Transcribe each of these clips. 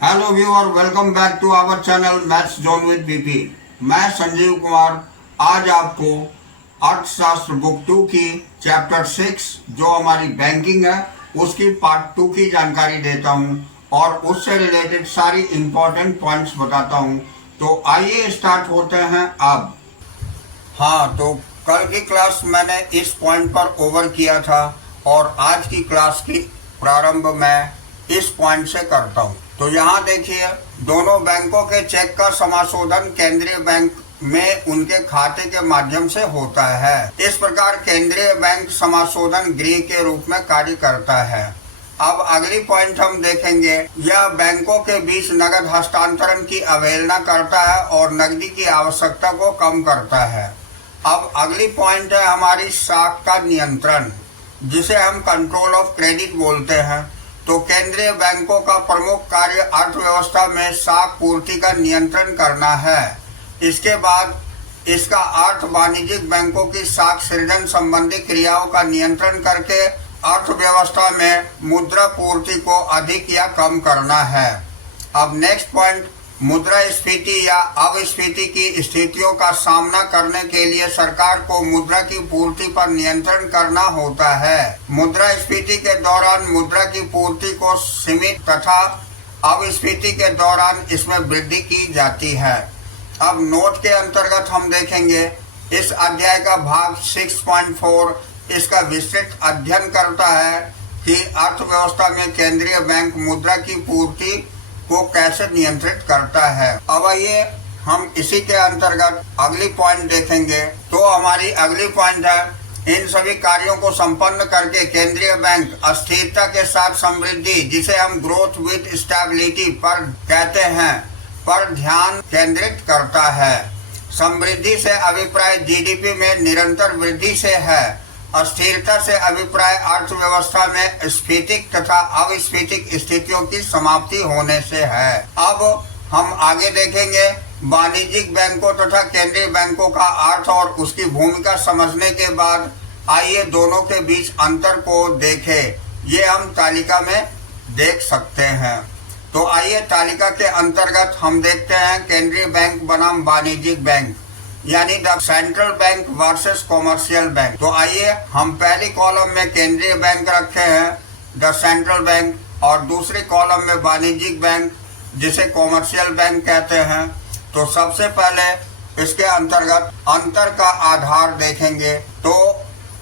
Hello viewer, welcome back to our channel maths zone with BP. मैं संजीव कुमार आज आपको अर्थशास्त्र बुक 2 की चैप्टर 6 जो हमारी बैंकिंग है उसकी पार्ट 2 की जानकारी देता हूं और उससे रिलेटेड सारी इंपॉर्टेंट पॉइंट्स बताता हूं। तो आइए स्टार्ट होते हैं अब। हाँ, तो कल की क्लास मैंने इस पॉइंट पर ओवर किया था और आज की क्लास की प्रारंभ मैं इस पॉइंट से करता हूँ। तो यहाँ देखिए, दोनों बैंकों के चेक का समाशोधन केंद्रीय बैंक में उनके खाते के माध्यम से होता है। इस प्रकार केंद्रीय बैंक समाशोधन गृह के रूप में कार्य करता है। अब अगली पॉइंट हम देखेंगे, यह बैंकों के बीच नकद हस्तांतरण की अवहेलना करता है और नकदी की आवश्यकता को कम करता है। अब अगली पॉइंट है हमारी साख का नियंत्रण, जिसे हम कंट्रोल ऑफ क्रेडिट बोलते हैं। तो केंद्रीय बैंकों का प्रमुख कार्य अर्थव्यवस्था में साख पूर्ति का नियंत्रण करना है। इसके बाद इसका अर्थ वाणिज्यिक बैंकों की साख सृजन संबंधी क्रियाओं का नियंत्रण करके अर्थव्यवस्था में मुद्रा पूर्ति को अधिक या कम करना है। अब नेक्स्ट पॉइंट, मुद्रास्फीति या अपस्फीति की स्थितियों का सामना करने के लिए सरकार को मुद्रा की पूर्ति पर नियंत्रण करना होता है। मुद्रास्फीति के दौरान मुद्रा की पूर्ति को सीमित तथा अपस्फीति के दौरान इसमें वृद्धि की जाती है। अब नोट के अंतर्गत हम देखेंगे, इस अध्याय का भाग 6.4 इसका विस्तृत अध्ययन करता है कि अर्थव्यवस्था में केंद्रीय बैंक मुद्रा की पूर्ति को कैसे नियंत्रित करता है। अब आइए हम इसी के अंतर्गत अगली पॉइंट देखेंगे। तो हमारी अगली पॉइंट है, इन सभी कार्यों को संपन्न करके केंद्रीय बैंक अस्थिरता के साथ समृद्धि, जिसे हम ग्रोथ विद स्टेबिलिटी पर कहते हैं, पर ध्यान केंद्रित करता है। समृद्धि से अभिप्राय जीडीपी में निरंतर वृद्धि से है। अस्थिरता से अभिप्राय अर्थव्यवस्था में स्फीतिक तथा अविस्फीतिक स्थितियों की समाप्ति होने से है। अब हम आगे देखेंगे, वाणिज्यिक बैंकों तथा केंद्रीय बैंकों का अर्थ और उसकी भूमिका समझने के बाद आइए दोनों के बीच अंतर को देखें। ये हम तालिका में देख सकते हैं। तो आइए तालिका के अंतर्गत हम देखते हैं केंद्रीय बैंक बनाम वाणिज्यिक बैंक, यानी the central bank versus commercial bank. तो आइए हम पहली कॉलम में केंद्रीय बैंक रखे हैं, द सेंट्रल बैंक, और दूसरी कॉलम में वाणिज्यिक बैंक, जिसे कॉमर्शियल बैंक कहते हैं। तो सबसे पहले इसके अंतर्गत अंतर का आधार देखेंगे। तो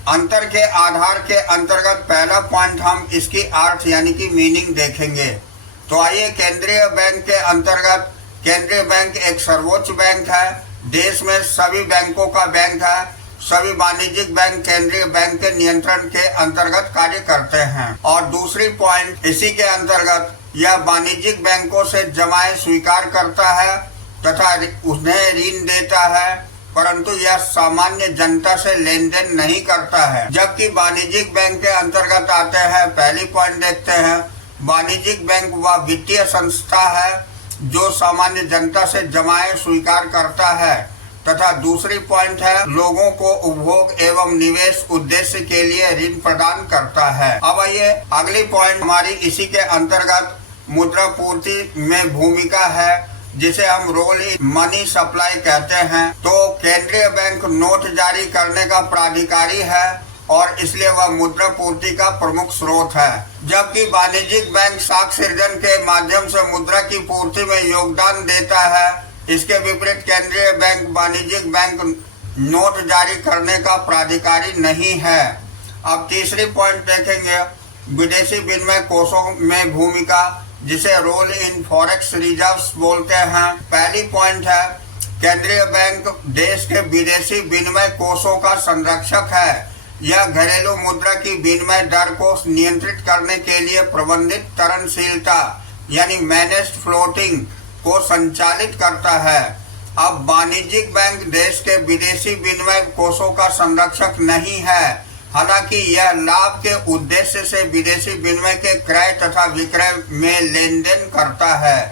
अंतर के आधार के अंतर्गत पहला पॉइंट हम इसकी अर्थ यानी कि मीनिंग देखेंगे। तो आइए, केंद्रीय बैंक के अंतर्गत केंद्रीय बैंक एक सर्वोच्च बैंक है, देश में सभी बैंकों का बैंक है। सभी वाणिज्यिक बैंक केंद्रीय बैंक के नियंत्रण के अंतर्गत कार्य करते हैं। और दूसरी पॉइंट इसी के अंतर्गत, यह वाणिज्यिक बैंकों से जमाएं स्वीकार करता है तथा उन्हें ऋण देता है, परंतु यह सामान्य जनता से लेन देन नहीं करता है। जबकि वाणिज्यिक बैंक के अंतर्गत आते हैं, पहली पॉइंट देखते हैं, वाणिज्यिक बैंक वह वित्तीय संस्था है जो सामान्य जनता से जमाएं स्वीकार करता है, तथा दूसरी पॉइंट है, लोगों को उपभोग एवं निवेश उद्देश्य के लिए ऋण प्रदान करता है। अब आइए अगली पॉइंट हमारी इसी के अंतर्गत मुद्रा पूर्ति में भूमिका है, जिसे हम रोल इन मनी सप्लाई कहते हैं। तो केंद्रीय बैंक नोट जारी करने का प्राधिकारी है और इसलिए वह मुद्रा पूर्ति का प्रमुख स्रोत है। जबकि वाणिज्यिक बैंक साख सृजन के माध्यम से मुद्रा की पूर्ति में योगदान देता है। इसके विपरीत केंद्रीय बैंक वाणिज्यिक बैंक नोट जारी करने का प्राधिकारी नहीं है। अब तीसरी पॉइंट देखेंगे, विदेशी विनिमय कोषों में भूमिका, जिसे रोल इन फॉरेक्स रिजर्व्स बोलते हैं। पहली पॉइंट है, केंद्रीय बैंक देश के विदेशी विनिमय कोषों का संरक्षक है। यह घरेलू मुद्रा की विनिमय दर को नियंत्रित करने के लिए प्रबंधित तरलशीलता यानी मैनेज्ड फ्लोटिंग को संचालित करता है। अब वाणिज्यिक बैंक देश के विदेशी विनिमय कोषों का संरक्षक नहीं है, हालांकि यह लाभ के उद्देश्य से विदेशी विनिमय के क्रय तथा विक्रय में लेन देन करता है।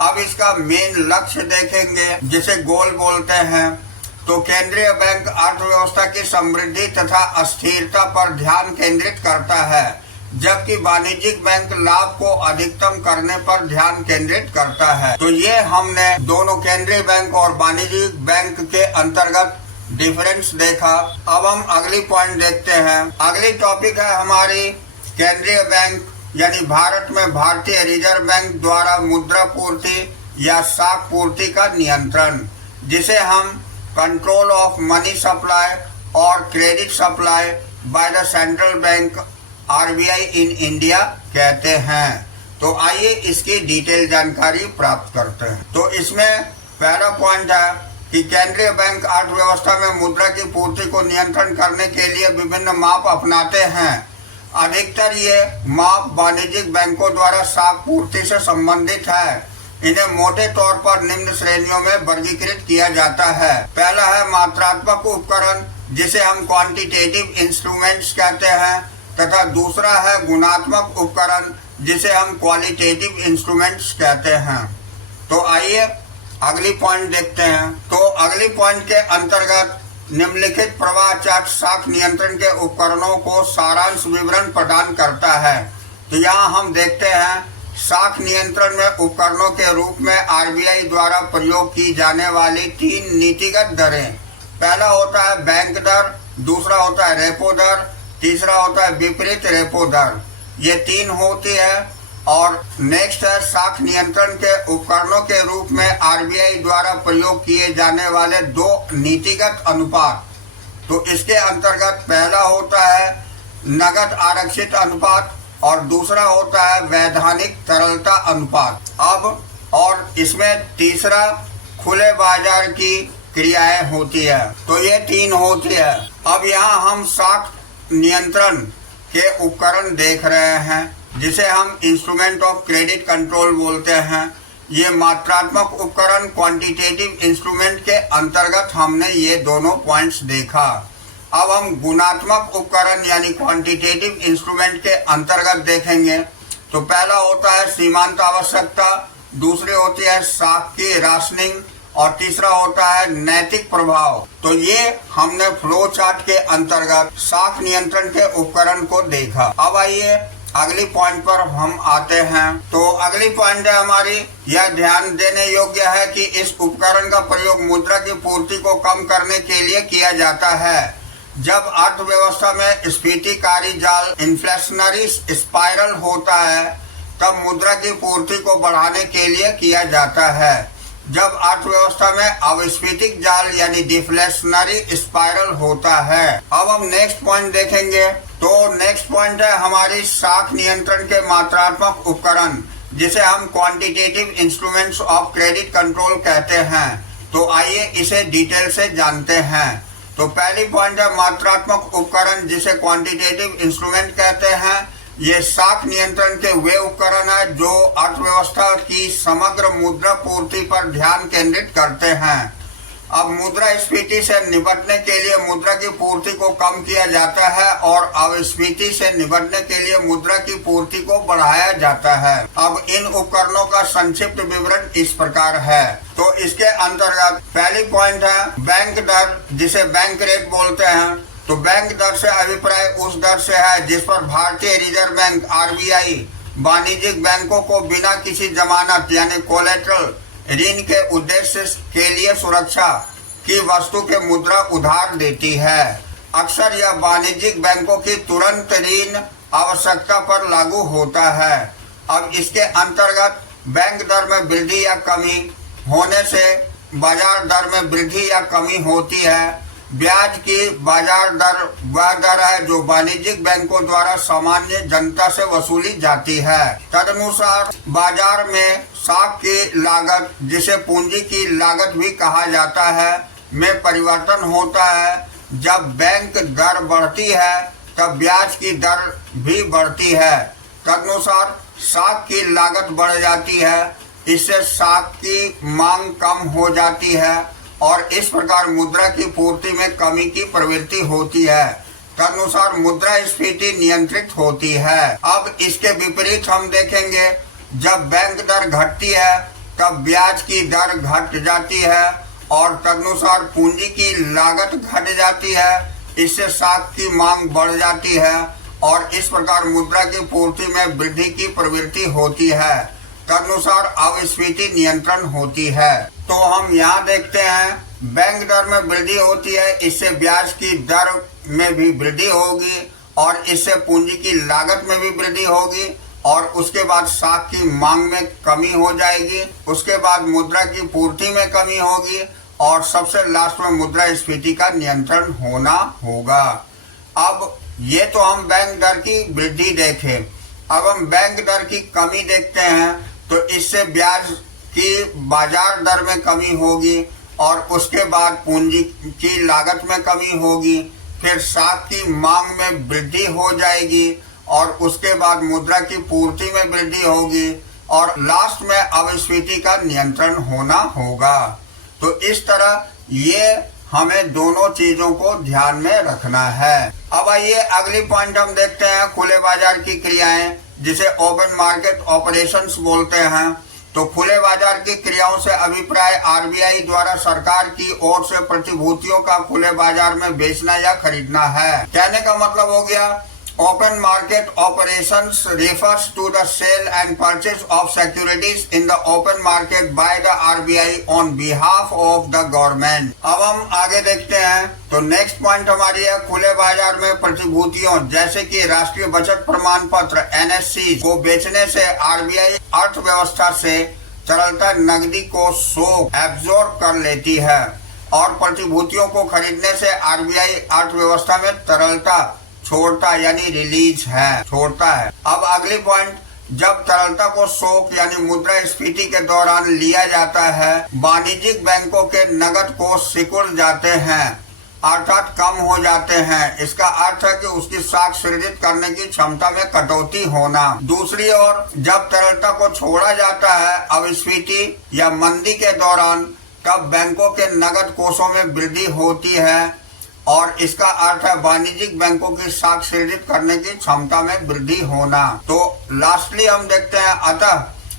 अब इसका मेन लक्ष्य देखेंगे, जिसे गोल बोलते हैं। तो केंद्रीय बैंक अर्थव्यवस्था की समृद्धि तथा अस्थिरता पर ध्यान केंद्रित करता है। जबकि वाणिज्यिक बैंक लाभ को अधिकतम करने पर ध्यान केंद्रित करता है। तो ये हमने दोनों केंद्रीय बैंक और वाणिज्यिक बैंक के अंतर्गत डिफरेंस देखा। अब हम अगली पॉइंट देखते हैं। अगली टॉपिक है हमारी केंद्रीय बैंक यानी भारत में भारतीय रिजर्व बैंक द्वारा मुद्रा पूर्ति या साख पूर्ति का नियंत्रण, जिसे हम कंट्रोल ऑफ मनी सप्लाई और credit supply by the central bank RBI in India कहते हैं। तो आइए इसकी डिटेल जानकारी प्राप्त करते हैं। तो इसमें पहला पॉइंट है कि केंद्रीय बैंक अर्थव्यवस्था में मुद्रा की पूर्ति को नियंत्रण करने के लिए विभिन्न माप अपनाते हैं। अधिकतर ये माप वाणिज्यिक बैंकों द्वारा साख पूर्ति से संबंधित है। इन्हें मोटे तौर पर निम्न श्रेणियों में वर्गीकृत किया जाता है। पहला है मात्रात्मक उपकरण, जिसे हम क्वांटिटेटिव इंस्ट्रूमेंट्स कहते हैं, तथा दूसरा है गुणात्मक उपकरण, जिसे हम क्वालिटेटिव इंस्ट्रूमेंट्स कहते हैं। तो आइए अगली पॉइंट देखते हैं। तो अगली पॉइंट के अंतर्गत निम्नलिखित प्रवाह चार्ट साख नियंत्रण के उपकरणों को सारांश विवरण प्रदान करता है। तो यहाँ हम देखते हैं साख नियंत्रण में उपकरणों के रूप में RBI द्वारा प्रयोग की जाने वाली 3 नीतिगत दरें। पहला होता है बैंक दर, दूसरा होता है रेपो दर, तीसरा होता है विपरीत रेपो दर। ये 3 होती है। और नेक्स्ट है साख नियंत्रण के उपकरणों के रूप में RBI द्वारा प्रयोग किए जाने वाले 2 नीतिगत अनुपात। तो इसके अंतर्गत पहला होता है नगद आरक्षित अनुपात और दूसरा होता है वैधानिक तरलता अनुपात। अब और इसमें तीसरा खुले बाजार की क्रियाएं होती है। तो ये 3 होती है। अब यहाँ हम साख नियंत्रण के उपकरण देख रहे हैं, जिसे हम इंस्ट्रूमेंट ऑफ क्रेडिट कंट्रोल बोलते हैं। ये मात्रात्मक उपकरण क्वांटिटेटिव इंस्ट्रूमेंट के अंतर्गत हमने ये दोनों पॉइंट्स देखा। अब हम गुणात्मक उपकरण यानी क्वांटिटेटिव इंस्ट्रूमेंट के अंतर्गत देखेंगे। तो पहला होता है सीमांत आवश्यकता, दूसरी होती है साख की राशनिंग और तीसरा होता है नैतिक प्रभाव। तो ये हमने फ्लो चार्ट के अंतर्गत साख नियंत्रण के उपकरण को देखा। अब आइए अगली पॉइंट पर हम आते हैं। तो अगली पॉइंट है हमारी, यह ध्यान देने योग्य है कि इस उपकरण का प्रयोग मुद्रा की पूर्ति को कम करने के लिए किया जाता है। जब अर्थव्यवस्था में स्फीतिकारी जाल इन्फ्लेशनरी स्पाइरल होता है, तब मुद्रा की पूर्ति को बढ़ाने के लिए किया जाता है। जब अर्थव्यवस्था में अविस्फीतिक जाल यानी डिफ्लेशनरी स्पाइरल होता है। अब हम नेक्स्ट पॉइंट देखेंगे। तो नेक्स्ट पॉइंट है हमारी साख नियंत्रण के मात्रात्मक उपकरण, जिसे हम quantitative instruments of credit control कहते हैं। तो आइए इसे डिटेल से जानते हैं। तो पहली पॉइंट है मात्रात्मक उपकरण, जिसे क्वांटिटेटिव इंस्ट्रूमेंट कहते हैं। ये साख नियंत्रण के वे उपकरण है जो अर्थव्यवस्था की समग्र मुद्रा पूर्ति पर ध्यान केंद्रित करते हैं। अब मुद्रास्फीति से निपटने के लिए मुद्रा की पूर्ति को कम किया जाता है और अविस्फीति से निपटने के लिए मुद्रा की पूर्ति को बढ़ाया जाता है। अब इन उपकरणों का संक्षिप्त विवरण इस प्रकार है। तो इसके अंतर्गत पहली पॉइंट है बैंक दर, जिसे बैंक रेट बोलते हैं। तो बैंक दर से अभिप्राय उस दर से है जिस पर भारतीय रिजर्व बैंक RBI वाणिज्यिक बैंकों को बिना किसी जमानत यानी कोलेटरल ऋण के उद्देश्य के लिए सुरक्षा की वस्तु के मुद्रा उधार देती है। अक्सर यह वाणिज्यिक बैंकों की तुरंत ऋण आवश्यकता पर लागू होता है। अब इसके अंतर्गत बैंक दर में वृद्धि या कमी होने से बाजार दर में वृद्धि या कमी होती है। ब्याज की बाजार दर वह दर है जो वाणिज्यिक बैंकों द्वारा सामान्य जनता से वसूली जाती है। तदनुसार बाजार में साख की लागत, जिसे पूंजी की लागत भी कहा जाता है, में परिवर्तन होता है। जब बैंक दर बढ़ती है तब ब्याज की दर भी बढ़ती है। तदनुसार साख की लागत बढ़ जाती है, इससे साख की मांग कम हो जाती है और इस प्रकार मुद्रा की पूर्ति में कमी की प्रवृत्ति होती है। तदनुसार मुद्रास्फीति नियंत्रित होती है। अब इसके विपरीत हम देखेंगे, जब बैंक दर घटती है तब ब्याज की दर घट जाती है और तदनुसार पूंजी की लागत घट जाती है। इससे साख की मांग बढ़ जाती है और इस प्रकार मुद्रा की पूर्ति में वृद्धि की प्रवृत्ति होती है। तदनुसार अपस्फीति नियंत्रण होती है। तो हम यहाँ देखते हैं बैंक दर में वृद्धि होती है, इससे ब्याज की दर में भी वृद्धि होगी और इससे पूंजी की लागत में भी वृद्धि होगी और उसके बाद साख की मांग में कमी हो जाएगी, उसके बाद मुद्रा की पूर्ति में कमी होगी और सबसे लास्ट में मुद्रास्फीति का नियंत्रण होना होगा। अब ये तो हम बैंक दर की वृद्धि देखें, अब हम बैंक दर की कमी देखते हैं। तो इससे ब्याज की बाजार दर में कमी होगी और उसके बाद पूंजी की लागत में कमी होगी, फिर साख की मांग में वृद्धि हो जाएगी और उसके बाद मुद्रा की पूर्ति में वृद्धि होगी और लास्ट में अपस्फीति का नियंत्रण होना होगा। तो इस तरह ये हमें दोनों चीजों को ध्यान में रखना है। अब आइए अगली पॉइंट हम देखते हैं खुले बाजार की क्रियाएं, जिसे ओपन मार्केट ऑपरेशंस बोलते हैं। तो खुले बाजार की क्रियाओं से अभिप्राय आरबीआई द्वारा सरकार की ओर से प्रतिभूतियों का खुले बाजार में बेचना या खरीदना है। कहने का मतलब हो गया open market operations refers to the sale and purchase of securities in the open market by the RBI on behalf of the government। अब हम आगे देखते हैं। तो नेक्स्ट पॉइंट हमारी है खुले बाजार में प्रतिभूतियों जैसे कि राष्ट्रीय बचत प्रमाण पत्र NSC को बेचने से आरबीआई अर्थव्यवस्था से तरलता नकदी को सोख एब्जॉर्ब कर लेती है और प्रतिभूतियों को खरीदने से आरबीआई अर्थव्यवस्था में तरलता छोड़ता यानी रिलीज है, छोड़ता है। अब अगली पॉइंट, जब तरलता को शोक यानी मुद्रास्फीति के दौरान लिया जाता है, वाणिज्यिक बैंकों के नकद कोष सिकुड़ जाते हैं अर्थात कम हो जाते हैं। इसका अर्थ है कि उसकी साख सृजित करने की क्षमता में कटौती होना। दूसरी ओर जब तरलता को छोड़ा जाता है अपस्फीति या मंदी के दौरान, तब बैंकों के नकद कोषों में वृद्धि होती है और इसका अर्थ है वाणिज्यिक बैंकों की साख सृजित करने की क्षमता में वृद्धि होना। तो लास्टली हम देखते हैं अतः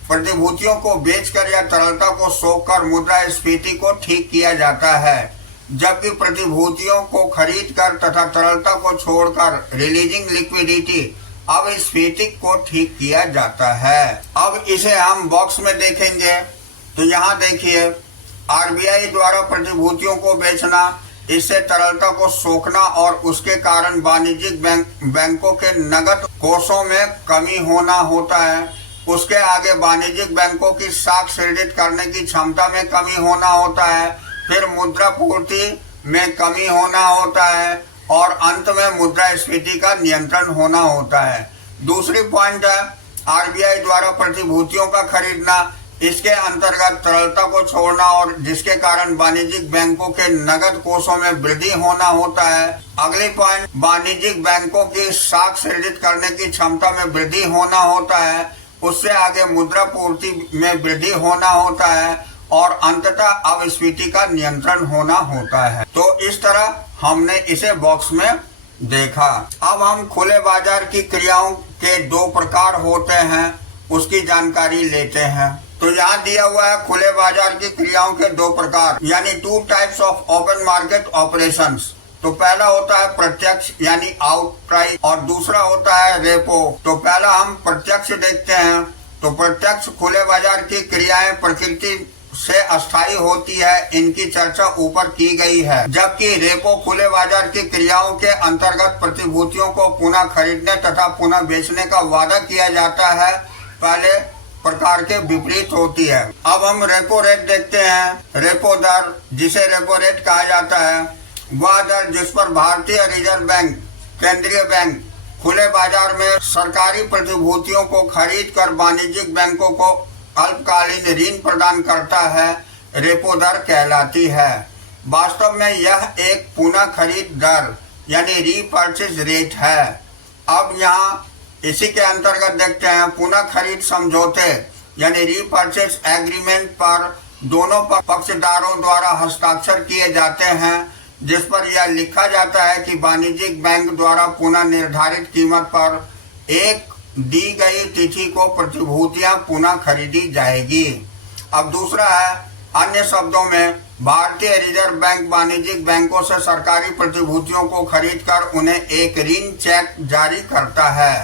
प्रतिभूतियों को बेचकर या तरलता को सोखकर मुद्रास्फीति को ठीक किया जाता है, जबकि प्रतिभूतियों को खरीदकर तथा तरलता को छोड़कर रिलीजिंग लिक्विडिटी अपस्फीति को ठीक किया जाता है। अब इसे हम बॉक्स में देखेंगे। तो यहाँ देखिए आरबीआई द्वारा प्रतिभूतियों को बेचना, इससे तरलता को सोखना और उसके कारण वाणिज्यिक बैंकों के नकद कोषों में कमी होना होता है। उसके आगे वाणिज्यिक बैंकों की साख सृजित करने की क्षमता में कमी होना होता है, फिर मुद्रा पूर्ति में कमी होना होता है और अंत में मुद्रास्फीति का नियंत्रण होना होता है। दूसरी पॉइंट है आरबीआई द्वारा प्रतिभूतियों का खरीदना, इसके अंतर्गत तरलता को छोड़ना और जिसके कारण वाणिज्यिक बैंकों के नकद कोषों में वृद्धि होना होता है। अगली पॉइंट, वाणिज्यिक बैंकों की साख सृजित करने की क्षमता में वृद्धि होना होता है, उससे आगे मुद्रा पूर्ति में वृद्धि होना होता है और अंततः अपस्फीति का नियंत्रण होना होता है। तो इस तरह हमने इसे बॉक्स में देखा। अब हम खुले बाजार की क्रियाओं के दो प्रकार होते हैं उसकी जानकारी लेते हैं। तो यहाँ दिया हुआ है खुले बाजार की क्रियाओं के दो प्रकार यानी 2 types of open market operations. तो पहला होता है प्रत्यक्ष यानी आउटराइट और दूसरा होता है रेपो। तो पहला हम प्रत्यक्ष देखते हैं। तो प्रत्यक्ष खुले बाजार की क्रियाएं प्रकृति से अस्थायी होती है, इनकी चर्चा ऊपर की गई है। जबकि रेपो खुले बाजार की क्रियाओं के अंतर्गत प्रतिभूतियों को पुनः खरीदने तथा पुनः बेचने का वादा किया जाता है, पहले प्रकार के विपरीत होती है। अब हम रेपो रेट देखते हैं। रेपो दर, जिसे रेपो रेट कहा जाता है, वह दर जिस पर भारतीय रिजर्व बैंक केंद्रीय बैंक खुले बाजार में सरकारी प्रतिभूतियों को खरीद कर वाणिज्यिक बैंकों को अल्पकालीन ऋण प्रदान करता है, रेपो दर कहलाती है। वास्तव में यह एक पुनः खरीद दर यानी रीपर्चेज रेट है। अब यहाँ इसी के अंतर्गत देखते हैं पुनः खरीद समझौते यानी रीपर्चेज एग्रीमेंट पर दोनों पक्षदारों द्वारा हस्ताक्षर किए जाते हैं, जिस पर यह लिखा जाता है कि वाणिज्यिक बैंक द्वारा पुनः निर्धारित कीमत पर एक दी गई तिथि को प्रतिभूतियां पुनः खरीदी जाएगी। अब दूसरा है अन्य शब्दों में भारतीय रिजर्व बैंक वाणिज्यिक बैंकों से सरकारी प्रतिभूतियों को खरीदकर उन्हें एक ऋण चेक जारी करता है,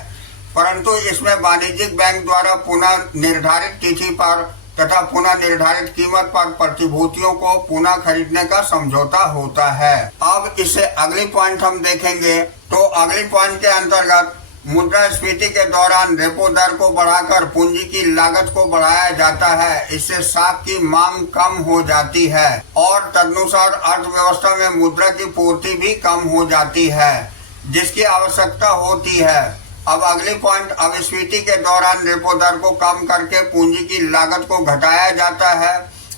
परंतु इसमें वाणिज्यिक बैंक द्वारा पुनः निर्धारित तिथि पर तथा पुनः निर्धारित कीमत पर प्रतिभूतियों को पुनः खरीदने का समझौता होता है। अब इसे अगली पॉइंट हम देखेंगे। तो अगली पॉइंट के अंतर्गत मुद्रास्फीति के दौरान रेपो दर को बढ़ाकर पूंजी की लागत को बढ़ाया जाता है। इससे साख की मांग कम हो जाती है और तदनुसार अर्थव्यवस्था में मुद्रा की पूर्ति भी कम हो जाती है, जिसकी आवश्यकता होती है। अब अगली पॉइंट, अपस्फीति के दौरान रेपो दर को कम करके पूंजी की लागत को घटाया जाता है।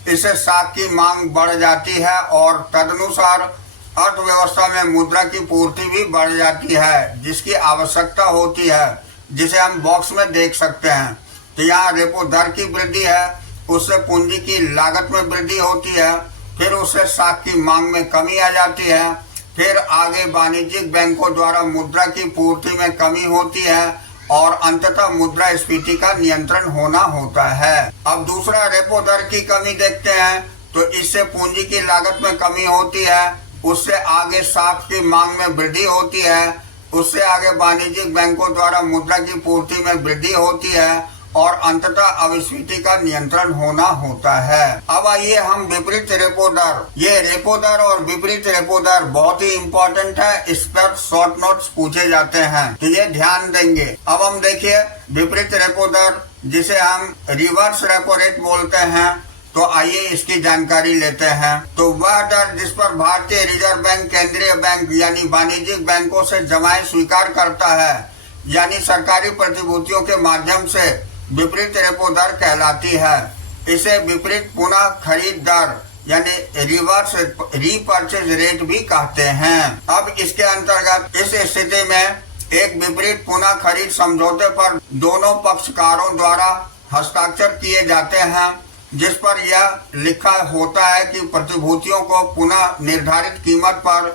इससे साख की मांग बढ़ जाती है और तदनुसार अर्थव्यवस्था में मुद्रा की पूर्ति भी बढ़ जाती है, जिसकी आवश्यकता होती है, जिसे हम बॉक्स में देख सकते हैं। तो यहाँ रेपो दर की वृद्धि है, उससे पूंजी की लागत में वृद्धि होती है, फिर उससे साख की मांग में कमी आ जाती है, फिर आगे वाणिज्यिक बैंकों द्वारा मुद्रा की पूर्ति में कमी होती है और अंततः मुद्रास्फीति का नियंत्रण होना होता है। अब दूसरा रेपो दर की कमी देखते हैं। तो इससे पूंजी की लागत में कमी होती है, उससे आगे साख की मांग में वृद्धि होती है, उससे आगे वाणिज्यिक बैंकों द्वारा मुद्रा की पूर्ति में वृद्धि होती है और अंततः अपस्फीति का नियंत्रण होना होता है। अब आइए हम विपरीत रेपो दर, ये रेपो दर और विपरीत रेपो दर बहुत ही इम्पोर्टेंट है, इस पर शॉर्ट नोट्स पूछे जाते हैं, तो ये ध्यान देंगे। अब हम देखिए विपरीत रेपो दर, जिसे हम रिवर्स रेपो रेट बोलते हैं। तो आइए इसकी जानकारी लेते हैं। तो वह दर जिस पर भारतीय रिजर्व बैंक केंद्रीय बैंक यानी वाणिज्यिक बैंकों से जमाएं स्वीकार करता है, यानी सरकारी प्रतिभूतियों के माध्यम से विपरीत रेपो दर कहलाती है। इसे विपरीत पुनः खरीद दर यानी रिवर्स रीपर्चेज रेट भी कहते हैं। अब इसके अंतर्गत इस स्थिति में एक विपरीत पुनः खरीद समझौते पर दोनों पक्षकारों द्वारा हस्ताक्षर किए जाते हैं, जिस पर यह लिखा होता है कि प्रतिभूतियों को पुनः निर्धारित कीमत पर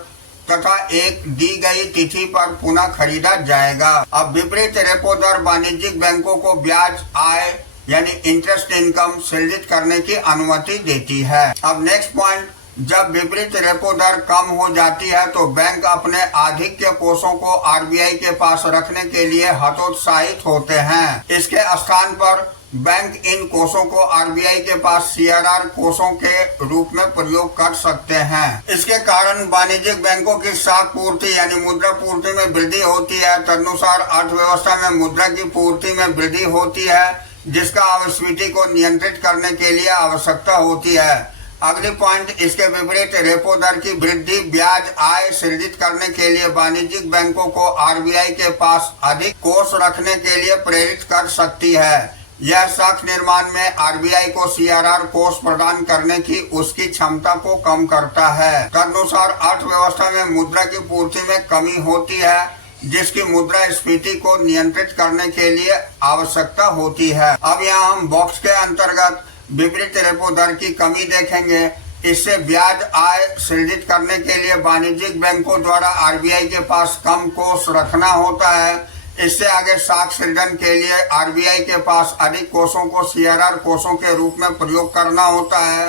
तथा एक दी गई तिथि पर पुनः खरीदा जाएगा। अब विपरीत रेपो दर वाणिज्यिक बैंकों को ब्याज आय यानी इंटरेस्ट इनकम सृजित करने की अनुमति देती है। अब नेक्स्ट पॉइंट, जब विपरीत रेपो दर कम हो जाती है तो बैंक अपने आधिक्य कोषों को आरबीआई के पास रखने के लिए हतोत्साहित होते हैं। इसके स्थान पर बैंक इन कोषों को आरबीआई के पास सीआरआर कोषों के रूप में प्रयोग कर सकते हैं। इसके कारण वाणिज्यिक बैंकों की साख पूर्ति यानी मुद्रा पूर्ति में वृद्धि होती है, तदनुसार अर्थव्यवस्था में मुद्रा की पूर्ति में वृद्धि होती है, जिसका अपस्फीति को नियंत्रित करने के लिए आवश्यकता होती है। अगली पॉइंट, इसके विपरीत रेपो दर की वृद्धि ब्याज आय सृजित करने के लिए वाणिज्यिक बैंकों को आरबीआई के पास अधिक कोष रखने के लिए प्रेरित कर सकती है। यह साख निर्माण में आरबीआई को सीआरआर कोष प्रदान करने की उसकी क्षमता को कम करता है। तदनुसार अर्थव्यवस्था में मुद्रा की पूर्ति में कमी होती है, जिसकी मुद्रास्फीति को नियंत्रित करने के लिए आवश्यकता होती है। अब यहाँ हम बॉक्स के अंतर्गत विपरीत रेपो दर की कमी देखेंगे। इससे ब्याज आय सृजित करने के लिए वाणिज्यिक बैंकों द्वारा आरबीआई के पास कम कोष रखना होता है। इससे आगे साख सृजन के लिए आरबीआई के पास अधिक कोषों को सीआरआर कोषों के रूप में प्रयोग करना होता है।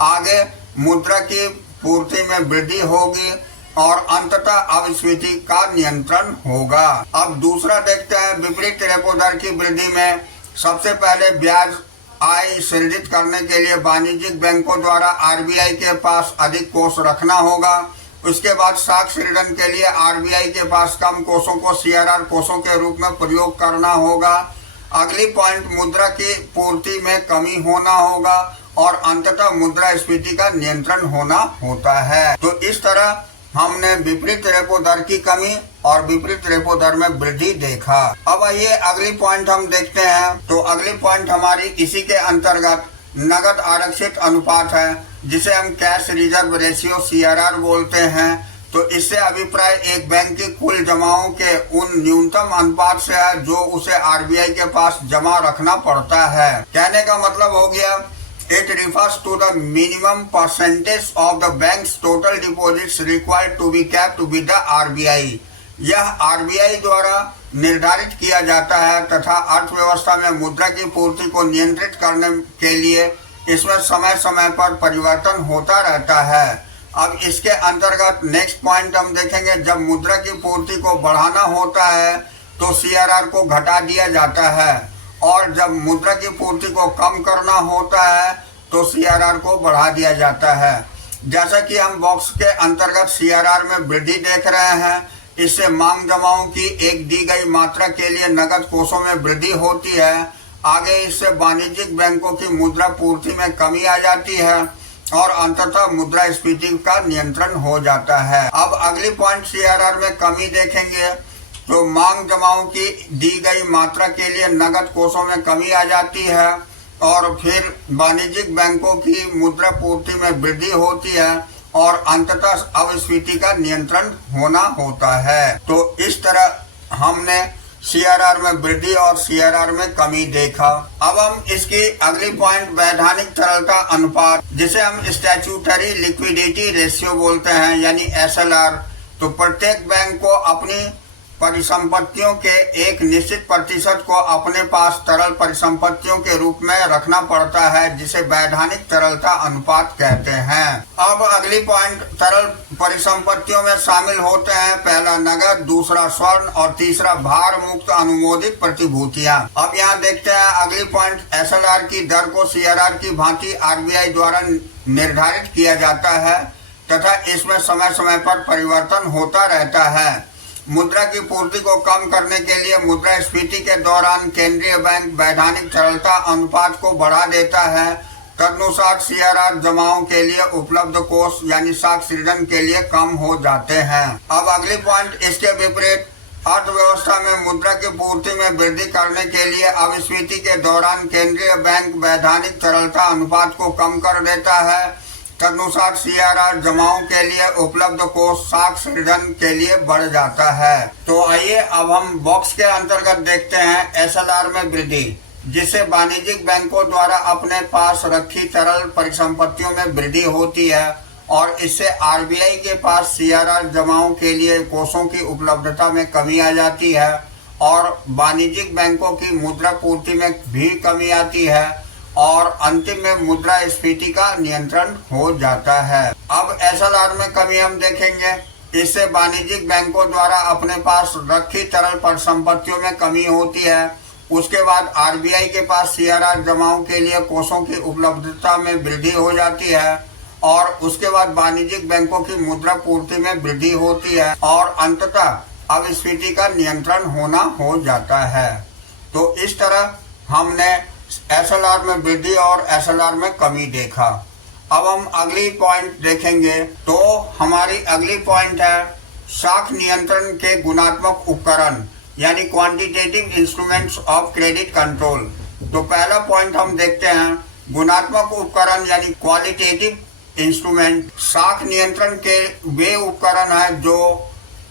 आगे मुद्रा की पूर्ति में वृद्धि होगी और अंततः अपस्फीति का नियंत्रण होगा। अब दूसरा देखते हैं, विपरीत रेपो दर की वृद्धि में सबसे पहले ब्याज आय सृजित करने के लिए वाणिज्यिक बैंकों द्वारा आरबीआई के पास अधिक कोष रखना होगा। उसके बाद साख सृजन के लिए आरबीआई के पास कम कोषों को सीआरआर कोषों के रूप में प्रयोग करना होगा। अगली पॉइंट, मुद्रा की पूर्ति में कमी होना होगा और अंततः मुद्रास्फीति का नियंत्रण होना होता है। तो इस तरह हमने विपरीत रेपो दर की कमी और विपरीत रेपो दर में वृद्धि देखा। अब आइए अगली पॉइंट हम देखते हैं। तो अगली पॉइंट हमारी इसी के अंतर्गत नगद आरक्षित अनुपात है, जिसे हम कैश रिजर्व रेशियो सीआरआर बोलते हैं। तो इससे अभिप्राय एक बैंक की कुल जमाओं के उन न्यूनतम अनुपात से है जो उसे आरबीआई के पास जमा रखना पड़ता है। कहने का मतलब हो गया, it refers to the minimum percentage of the bank's total deposits required to be kept with the RBI। यह आरबीआई द्वारा निर्धारित किया जाता है तथा अर्थव्यवस्था में मुद्रा की पूर्ति को नियंत्रित करने के लिए इसमें समय समय पर परिवर्तन होता रहता है। अब इसके अंतर्गत नेक्स्ट पॉइंट हम देखेंगे, जब मुद्रा की पूर्ति को बढ़ाना होता है तो सीआरआर को घटा दिया जाता है, और जब मुद्रा की पूर्ति को कम करना होता है तो सीआरआर को बढ़ा दिया जाता है। जैसा कि हम बॉक्स के अंतर्गत सीआरआर में वृद्धि देख रहे हैं, इससे मांग जमाओं की एक दी गई मात्रा के लिए नगद कोषों में वृद्धि होती है। आगे इससे वाणिज्यिक बैंकों की मुद्रा पूर्ति में कमी आ जाती है और अंततः मुद्रास्फीति का नियंत्रण हो जाता है। अब अगली पॉइंट सीआरआर में कमी देखेंगे तो मांग जमाओं की दी गई मात्रा के लिए नगद कोषों में कमी आ जाती है और फिर वाणिज्यिक बैंकों की मुद्रा पूर्ति में वृद्धि होती है और अंततः अपस्फीति का नियंत्रण होना होता है। तो इस तरह हमने सीआरआर में वृद्धि और सीआरआर में कमी देखा। अब हम इसकी अगली पॉइंट वैधानिक तरलता अनुपात, जिसे हम स्टैट्यूटरी लिक्विडिटी रेशियो बोलते हैं, यानी एसएलआर। तो प्रत्येक बैंक को अपनी परिसंपत्तियों के एक निश्चित प्रतिशत को अपने पास तरल परिसंपत्तियों के रूप में रखना पड़ता है, जिसे वैधानिक तरलता अनुपात कहते हैं। अब अगली पॉइंट, तरल परिसंपत्तियों में शामिल होते हैं पहला नगद, दूसरा स्वर्ण और तीसरा भार मुक्त अनुमोदित प्रतिभूतियां। अब यहाँ देखते हैं अगली पॉइंट, एसएलआर की दर को सीआरआर की भांति आरबीआई द्वारा निर्धारित किया जाता है तथा इसमें समय समय पर परिवर्तन होता रहता है। मुद्रा की पूर्ति को कम करने के लिए मुद्रास्फीति के दौरान केंद्रीय बैंक वैधानिक तरलता अनुपात को बढ़ा देता है। तदनुसार सीआरआर जमाओं के लिए उपलब्ध कोष यानी साख सृजन के लिए कम हो जाते हैं। अब अगली पॉइंट, इसके विपरीत अर्थव्यवस्था में मुद्रा की पूर्ति में वृद्धि करने के लिए अपस्फीति के दौरान केंद्रीय बैंक वैधानिक तरलता अनुपात को कम कर देता है। तदनुसार सीआरआर जमाओं के लिए उपलब्ध कोष साख सृजन के लिए बढ़ जाता है। तो आइए अब हम बॉक्स के अंतर्गत देखते हैं एसएलआर में वृद्धि, जिससे वाणिज्यिक बैंकों द्वारा अपने पास रखी तरल परिसंपत्तियों में वृद्धि होती है और इससे आरबीआई के पास सीआरआर जमाओं के लिए कोषों की उपलब्धता में कमी आ जाती है और वाणिज्यिक बैंकों की मुद्रा पूर्ति में भी कमी आती है और अंतिम में मुद्रास्फीति का नियंत्रण हो जाता है। अब एसएलआर में कमी हम देखेंगे, इससे वाणिज्यिक बैंकों द्वारा अपने पास रखी तरल परिसंपत्तियों में कमी होती है। उसके बाद आरबीआई के पास सीआरआर जमाओं के लिए कोषों की उपलब्धता में वृद्धि हो जाती है और उसके बाद वाणिज्यिक बैंकों की मुद्रा पूर्ति में वृद्धि होती है और अंततः अपस्फीति का नियंत्रण होना हो जाता है। तो इस तरह हमने एसएलआर में वृद्धि और एसएलआर में कमी देखा। अब हम अगली पॉइंट देखेंगे, तो हमारी अगली पॉइंट है साख नियंत्रण के गुणात्मक उपकरण यानी quantitative instruments of credit control. तो पहला पॉइंट हम देखते हैं गुणात्मक उपकरण यानी क्वालिटेटिव इंस्ट्रूमेंट। साख नियंत्रण के वे उपकरण हैं जो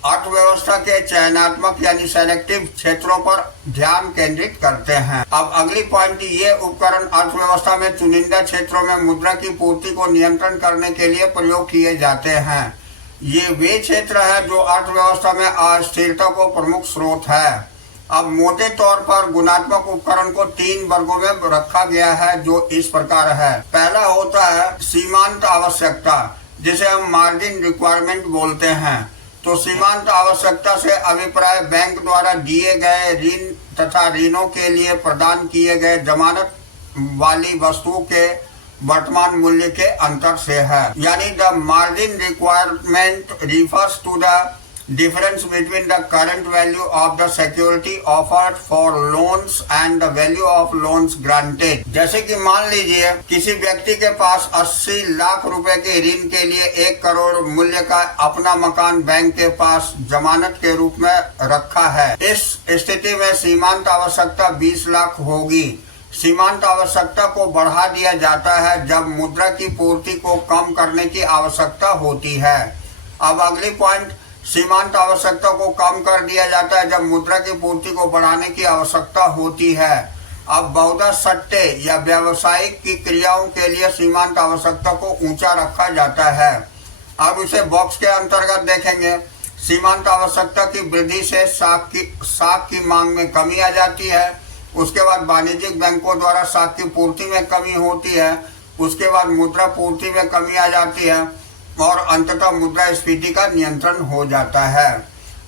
अर्थव्यवस्था के चयनात्मक यानी सेलेक्टिव क्षेत्रों पर ध्यान केंद्रित करते हैं। अब अगली पॉइंट, ये उपकरण अर्थव्यवस्था में चुनिंदा क्षेत्रों में मुद्रा की पूर्ति को नियंत्रण करने के लिए प्रयोग किए जाते हैं। ये वे क्षेत्र है जो अर्थव्यवस्था में अस्थिरता को प्रमुख स्रोत है। अब मोटे तौर पर गुणात्मक उपकरण को 3 वर्गों में रखा गया है जो इस प्रकार है। पहला होता है सीमांत आवश्यकता, जिसे हम मार्जिन रिक्वायरमेंट बोलते हैं। तो सीमांत आवश्यकता से अभिप्राय बैंक द्वारा दिए गए ऋण तथा ऋणों के लिए प्रदान किए गए जमानत वाली वस्तुओं के वर्तमान मूल्य के अंतर से है। यानी the margin requirement refers to the difference between the current value of the security offered for loans and the value of loans granted। जैसे कि मान लीजिए किसी व्यक्ति के पास 80 लाख रुपए के ऋण के लिए 1 करोड़ मूल्य का अपना मकान बैंक के पास जमानत के रूप में रखा है। इस स्थिति में सीमांत आवश्यकता 20 लाख होगी। सीमांत आवश्यकता को बढ़ा दिया जाता है जब मुद्रा की पूर्ति को कम करने की आवश्यकता होती है। अब अगली पॉइंट, सीमांत आवश्यकता को कम कर दिया जाता है जब मुद्रा की पूर्ति को बढ़ाने की आवश्यकता होती है। अब बहुधा सट्टे या व्यावसायिक की क्रियाओं के लिए सीमांत आवश्यकता को ऊंचा रखा जाता है। अब इसे बॉक्स के अंतर्गत देखेंगे। सीमांत आवश्यकता की वृद्धि से साख की मांग में कमी आ जाती है। उसके बाद वाणिज्यिक बैंकों द्वारा साख की पूर्ति में कमी होती है उसके बाद मुद्रा पूर्ति में कमी आ जाती है और अंततः मुद्रास्फीति का नियंत्रण हो जाता है।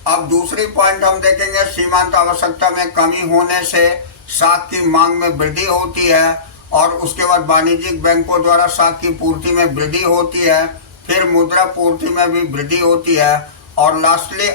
अब दूसरी पॉइंट हम देखेंगे, सीमांत आवश्यकता में कमी होने से साख की मांग में वृद्धि होती है और उसके बाद वाणिज्यिक बैंकों द्वारा साख की पूर्ति में वृद्धि होती है, फिर मुद्रा पूर्ति में भी वृद्धि होती है और लास्टली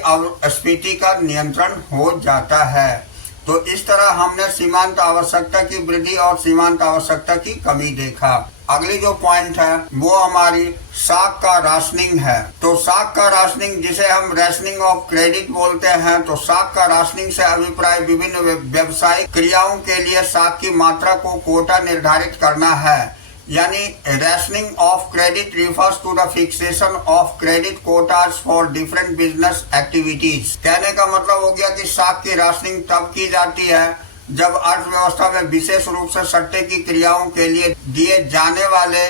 स्फीति का नियंत्रण हो जाता है। तो इस तरह हमने सीमांत आवश्यकता की वृद्धि और सीमांत आवश्यकता की कमी देखा। अगली जो पॉइंट है वो हमारी साख का राशनिंग है। तो साख का राशनिंग, जिसे हम रैशनिंग ऑफ क्रेडिट बोलते हैं, तो साख का राशनिंग से अभिप्राय विभिन्न व्यवसायिक क्रियाओं के लिए साख की मात्रा को कोटा निर्धारित करना है। यानी rationing of credit refers to the fixation of credit quotas for different business activities। कहने का मतलब हो गया कि साख की राशनिंग तब की जाती है जब अर्थव्यवस्था में विशेष रूप से सट्टे की क्रियाओं के लिए दिए जाने वाले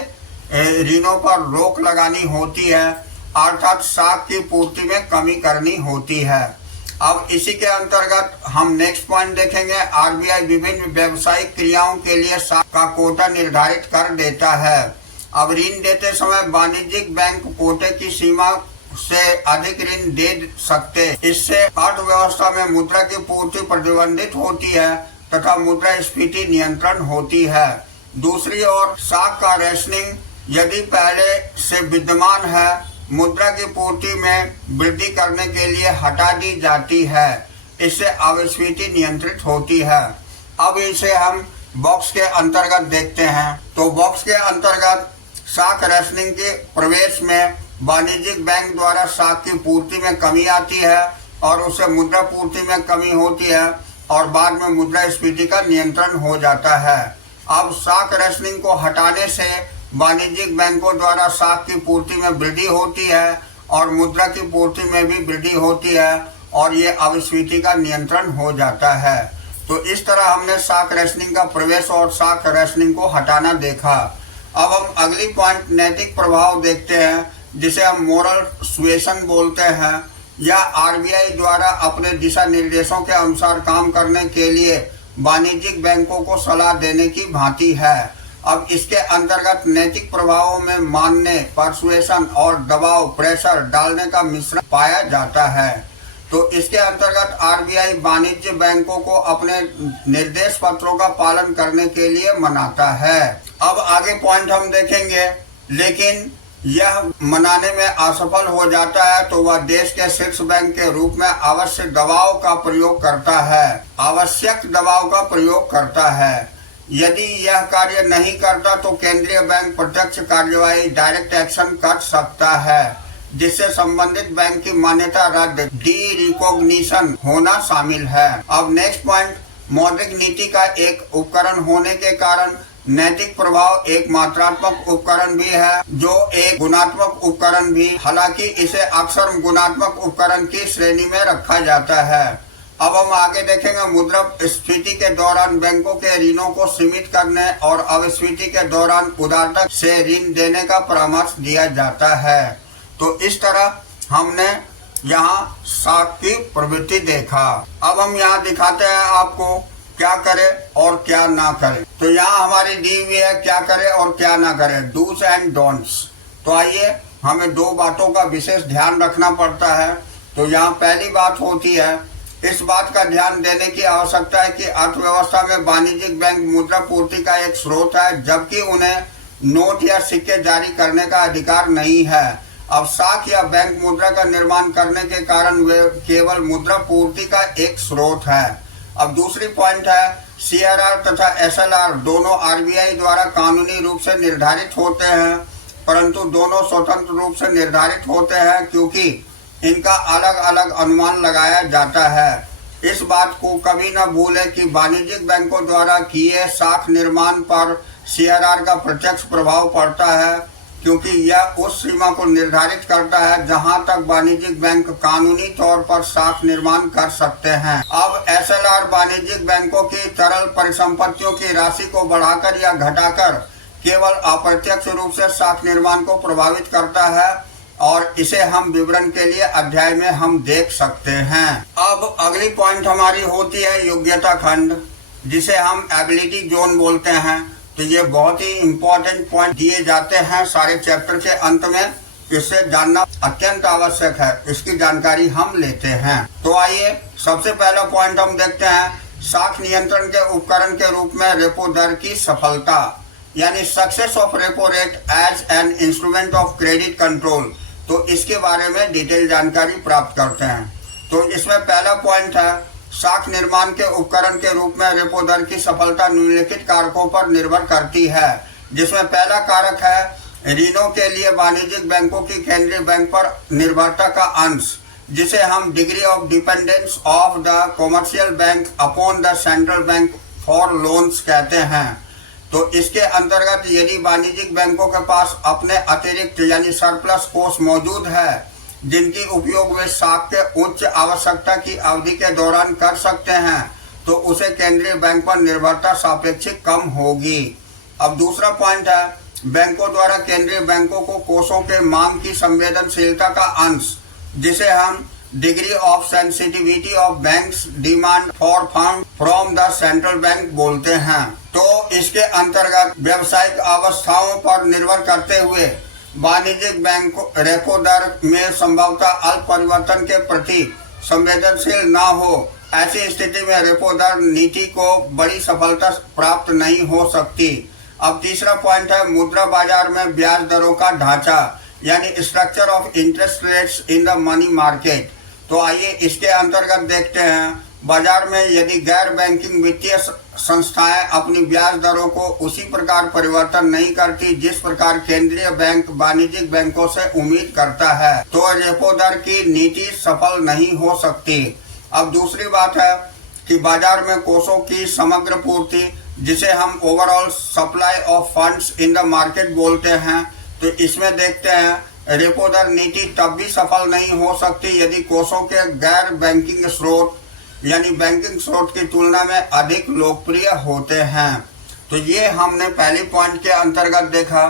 ऋणों पर रोक लगानी होती है, अर्थात साख की पूर्ति में कमी करनी होती है। अब इसी के अंतर्गत हम नेक्स्ट पॉइंट देखेंगे, आरबीआई विभिन्न व्यावसायिक क्रियाओं के लिए साख का कोटा निर्धारित कर देता है। अब ऋण देते समय वाणिज्यिक बैंक कोटे की सीमा से अधिक ऋण दे सकते, इससे अर्थव्यवस्था में मुद्रा की पूर्ति प्रतिबंधित होती है तथा मुद्रास्फीति नियंत्रण होती है। दूसरी ओर साख का रेशनिंग यदि पहले से विद्यमान है, मुद्रा की पूर्ति में वृद्धि करने के लिए हटा दी जाती है, इससे अविस्फीति नियंत्रित होती है। अब इसे हम बॉक्स के अंतर्गत देखते हैं। तो बॉक्स के अंतर्गत साख रेशनिंग के प्रवेश में वाणिज्यिक बैंक द्वारा साख की पूर्ति में कमी आती है और उससे मुद्रा पूर्ति में कमी होती है और बाद में मुद्रास्फीति का नियंत्रण हो जाता है। अब साख रेशनिंग को हटाने से वाणिज्यिक बैंकों द्वारा साख की पूर्ति में वृद्धि होती है और मुद्रा की पूर्ति में भी वृद्धि होती है और ये अविस्फीति का नियंत्रण हो जाता है। तो इस तरह हमने साख रेशनिंग का प्रवेश और साख रेशनिंग को हटाना देखा। अब हम अगली पॉइंट नैतिक प्रभाव देखते हैं, जिसे हम मोरल सुएशन बोलते हैं। यह आरबीआई द्वारा अपने दिशा निर्देशों के अनुसार काम करने के लिए वाणिज्यिक बैंकों को सलाह देने की भांति है। अब इसके अंतर्गत नैतिक प्रभावों में मानने, परसुएशन और दबाव, प्रेशर डालने का मिश्रण पाया जाता है। तो इसके अंतर्गत आरबीआई वाणिज्य बैंकों को अपने निर्देश पत्रों का पालन करने के लिए मनाता है। अब आगे पॉइंट हम देखेंगे, लेकिन यह मनाने में असफल हो जाता है तो वह देश के शीर्ष बैंक के रूप में आवश्यक दबाव का प्रयोग करता है। यदि यह कार्य नहीं करता तो केंद्रीय बैंक प्रत्यक्ष कार्यवाही, डायरेक्ट एक्शन कर सकता है, जिससे संबंधित बैंक की मान्यता रद्द, डी रिकॉग्निशन होना शामिल है। अब नेक्स्ट पॉइंट, मौद्रिक नीति का एक उपकरण होने के कारण नैतिक प्रभाव एक मात्रात्मक उपकरण भी है जो एक गुणात्मक उपकरण भी, हालांकि इसे अक्सर गुणात्मक उपकरण की श्रेणी में रखा जाता है। अब हम आगे देखेंगे, मुद्रास्फीति के दौरान बैंकों के ऋणों को सीमित करने और अविस्फीति के दौरान उदारता से ऋण देने का परामर्श दिया जाता है। तो इस तरह हमने यहाँ साख की प्रवृत्ति देखा। अब हम यहाँ दिखाते हैं आपको क्या करें और क्या ना करें। तो यहाँ हमारी दी हुई है क्या करें और क्या ना करें, डूज एंड डोंट्स। तो आइए, हमें दो बातों का विशेष ध्यान रखना पड़ता है। तो यहाँ पहली बात होती है, इस बात का ध्यान देने की आवश्यकता है कि अर्थव्यवस्था में वाणिज्यिक बैंक मुद्रा पूर्ति का एक स्रोत है, जबकि उन्हें नोट या सिक्के जारी करने का अधिकार नहीं है। अब साख या बैंक मुद्रा का निर्माण करने के कारण वे केवल मुद्रा पूर्ति का एक स्रोत है। अब दूसरी पॉइंट है, सीआरआर तथा एसएलआर दोनों आरबीआई द्वारा कानूनी रूप से निर्धारित होते हैं, परंतु दोनों स्वतंत्र रूप से निर्धारित होते हैं क्योंकि इनका अलग अलग अनुमान लगाया जाता है। इस बात को कभी न भूलें कि वाणिज्यिक बैंकों द्वारा किए साख निर्माण पर सीआरआर का प्रत्यक्ष प्रभाव पड़ता है, क्योंकि यह उस सीमा को निर्धारित करता है जहां तक वाणिज्यिक बैंक कानूनी तौर पर साख निर्माण कर सकते हैं। अब एसएलआर वाणिज्यिक बैंकों की तरल परिसंपत्तियों की राशि को बढ़ाकर या घटाकर केवल अप्रत्यक्ष रूप से साख निर्माण को प्रभावित करता है और इसे हम विवरण के लिए अध्याय में हम देख सकते हैं। अब अगली पॉइंट हमारी होती है योग्यता खंड, जिसे हम एबिलिटी जोन बोलते हैं। तो ये बहुत ही इंपॉर्टेंट पॉइंट दिए जाते हैं सारे चैप्टर के अंत में, इसे जानना अत्यंत आवश्यक है। इसकी जानकारी हम लेते हैं। तो आइए सबसे पहला पॉइंट हम देखते हैं, साख नियंत्रण के उपकरण के रूप में रेपो दर की सफलता, यानी success of repo rate as an instrument of credit control. तो इसके बारे में डिटेल जानकारी प्राप्त करते हैं। तो इसमें पहला पॉइंट है, साख निर्माण के उपकरण के रूप में रेपो दर की सफलता निम्नलिखित कारकों पर निर्भर करती है, जिसमें पहला कारक है ऋणों के लिए वाणिज्यिक बैंकों की केंद्रीय बैंक पर निर्भरता का अंश, जिसे हम degree of dependence of the commercial bank upon the central bank for loans कहते हैं। तो इसके अंतर्गत यदि वाणिज्यिक बैंकों के पास अपने अतिरिक्त यानी सरप्लस कोष मौजूद है, जिनकी उपयोग वे साख के उच्च आवश्यकता की अवधि के दौरान कर सकते हैं, तो उसे केंद्रीय बैंक पर निर्भरता सापेक्षिक कम होगी। अब दूसरा पॉइंट है, बैंकों द्वारा केंद्रीय बैंकों को कोषों के मांग की संवेदनशीलता का अंश, जिसे हम degree of sensitivity of banks demand for fund from the central bank बोलते हैं। तो इसके अंतर्गत व्यावसायिक अवस्थाओं पर निर्भर करते हुए वाणिज्यिक बैंक रेपो दर में संभवतः अल्प परिवर्तन के प्रति संवेदनशील न हो, ऐसी स्थिति में रेपो दर नीति को बड़ी सफलता प्राप्त नहीं हो सकती। अब तीसरा पॉइंट है, मुद्रा बाजार में ब्याज दरों का ढांचा, यानी structure of interest rates in the money market. तो आइए इसके अंतर्गत देखते हैं, बाजार में यदि गैर बैंकिंग वित्तीय संस्थाएं अपनी ब्याज दरों को उसी प्रकार परिवर्तन नहीं करती जिस प्रकार केंद्रीय बैंक वाणिज्यिक बैंकों से उम्मीद करता है, तो रेपो दर की नीति सफल नहीं हो सकती। अब दूसरी बात है कि बाजार में कोषों की समग्र पूर्ति, जिसे हम overall supply of funds in the market बोलते हैं, तो इसमें देखते हैं रेपो दर नीति तब भी सफल नहीं हो सकती यदि कोषों के गैर बैंकिंग स्रोत यानी बैंकिंग स्रोत की तुलना में अधिक लोकप्रिय होते हैं। तो ये हमने पहली पॉइंट के अंतर्गत देखा।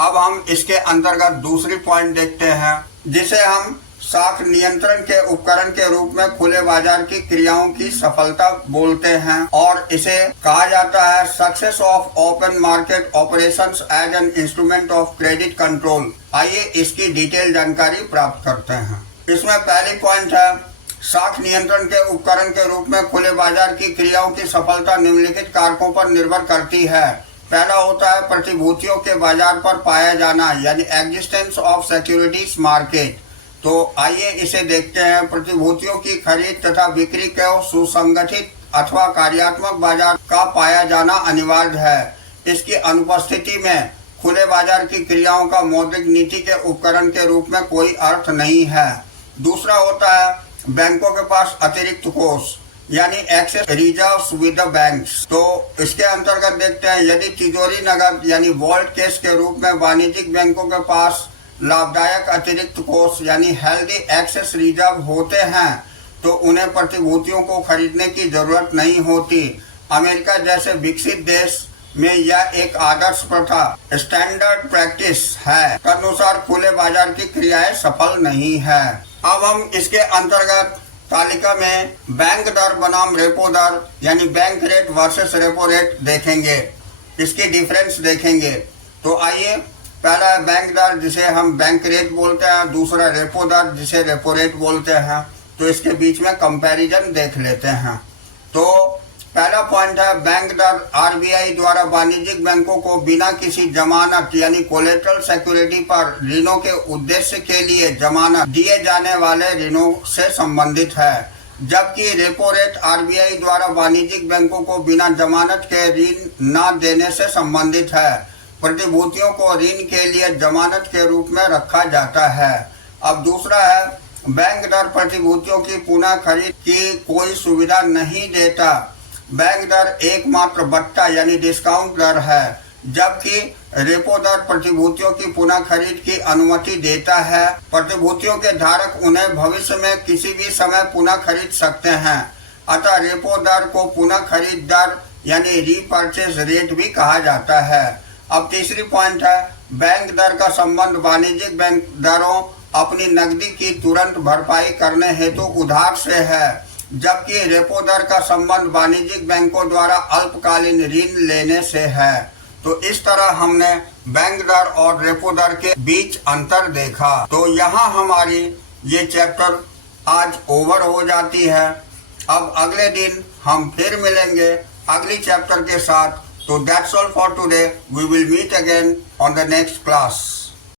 अब हम इसके अंतर्गत दूसरी पॉइंट देखते हैं, जिसे हम साख नियंत्रण के उपकरण के रूप में खुले बाजार की क्रियाओं की सफलता बोलते हैं, और इसे कहा जाता है success of open market operations as an instrument of credit control. आइए इसकी डिटेल जानकारी प्राप्त करते हैं। इसमें पहली पॉइंट है, साख नियंत्रण के उपकरण के रूप में खुले बाजार की क्रियाओं की सफलता निम्नलिखित कारकों पर निर्भर करती है। पहला होता है प्रतिभूतियों के बाजार पर पाया जाना, यानी एग्जिस्टेंस ऑफ सिक्योरिटीज मार्केट। तो आइए इसे देखते हैं। प्रतिभूतियों की खरीद तथा बिक्री को सुसंगठित अथवा कार्यात्मक बाजार का पाया जाना अनिवार्य है। इसकी अनुपस्थिति में खुले बाजार की क्रियाओं का मौद्रिक नीति के उपकरण के रूप में कोई अर्थ नहीं है। दूसरा होता है बैंकों के पास अतिरिक्त कोष, यानी excess reserves with the banks. तो इसके अंतर्गत देखते हैं, यदि तिजोरी नगद यानी वॉल्ट कैश के रूप में वाणिज्यिक बैंकों के पास लाभदायक अतिरिक्त कोष यानी हेल्दी एक्सेस रिजर्व होते हैं, तो उन्हें प्रतिभूतियों को खरीदने की जरूरत नहीं होती। अमेरिका जैसे विकसित देश में यह एक आदर्श प्रथा स्टैंडर्ड प्रैक्टिस है। तदनुसार खुले बाजार की क्रियाएं सफल नहीं है। अब हम इसके अंतर्गत तालिका में बैंक दर बनाम रेपो दर यानी bank rate versus repo rate देखेंगे, इसकी डिफरेंस देखेंगे। तो आइए, पहला है बैंक दर जिसे हम बैंक रेट बोलते हैं, दूसरा रेपो दर जिसे रेपो रेट बोलते हैं। तो इसके बीच में कंपैरिजन देख लेते हैं। तो पहला पॉइंट है, बैंक दर आरबीआई द्वारा वाणिज्यिक बैंकों को बिना किसी जमानत यानी कोलेटरल सिक्योरिटी पर ऋणों के उद्देश्य के लिए जमानत दिए जाने वाले ऋणों से संबंधित है, जबकि रेपो रेट आरबीआई द्वारा वाणिज्यिक बैंकों को बिना जमानत के ऋण न देने से संबंधित है। प्रतिभूतियों को ऋण के लिए जमानत के रूप में रखा जाता है। अब दूसरा है, बैंक दर प्रतिभूतियों की पुनः खरीद की कोई सुविधा नहीं देता। बैंक दर एकमात्र बट्टा यानी डिस्काउंट दर है, जबकि रेपो दर प्रतिभूतियों की पुनः खरीद की अनुमति देता है। प्रतिभूतियों के धारक उन्हें भविष्य में किसी भी समय पुनः खरीद सकते हैं। अतः रेपो दर को पुनः खरीद दर यानी रीपर्चेज रेट भी कहा जाता है। अब तीसरी पॉइंट है, बैंक दर का संबंध वाणिज्यिक बैंक दरों अपनी नकदी की तुरंत भरपाई करने हेतु उधार से है, जबकि रेपो दर का संबंध वाणिज्यिक बैंकों द्वारा अल्पकालीन ऋण लेने से है। तो इस तरह हमने बैंक दर और रेपो दर के बीच अंतर देखा। तो यहाँ हमारी ये चैप्टर आज ओवर हो जाती है। अब अगले दिन हम फिर मिलेंगे अगली चैप्टर के साथ। तो that's all for today. We will meet again on the next class.